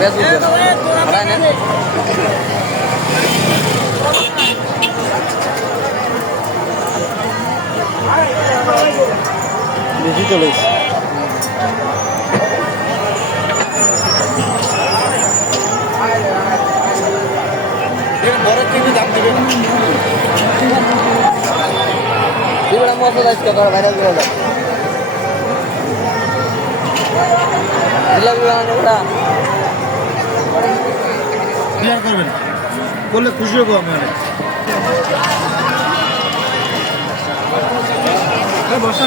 পেঁয়াজ ভাড়ায় নেন বেশি চলে বড় টিভি দাম দিবে না দিবে না মশলা আজকে তোরা ভাইরাল করে দাও জিলাপি বানানো ক্লিয়ার করবেন বললে খুশি হব আমি অনেক। বসা